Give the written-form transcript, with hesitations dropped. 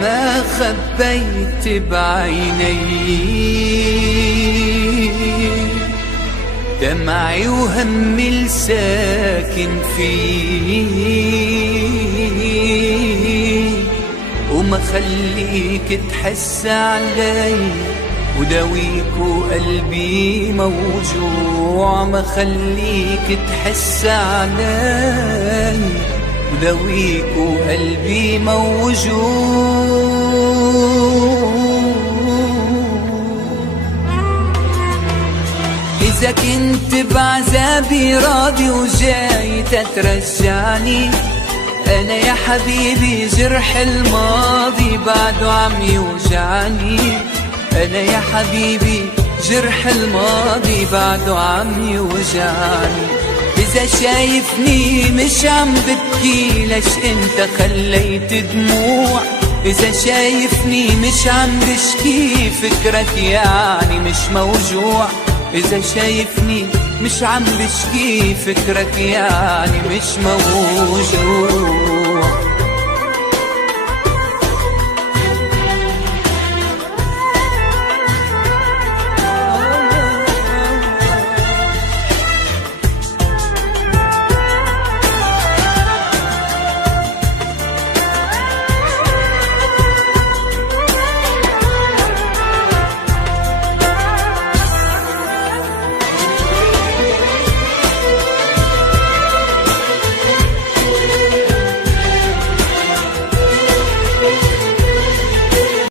ما خبيت بعيني دمعي وهمي الساكن فيه، وما خليك تحس علي وداويك وقلبي موجوع. ما خليك تحس علي وداويك وقلبي موجوع. إذا كنت بعذابي راضي وجاي تترجعني، أنا يا حبيبي جرح الماضي بعده عم يوجعني. أنا يا حبيبي جرح الماضي بعده عم يوجعني. إذا شايفني مش عم ببكي ليش انت خليت دموع؟ إذا شايفني مش عم بشكي فكرك يعني مش موجوع. إذا شايفني مش عم بشكي فكرك يعني مش موجوع.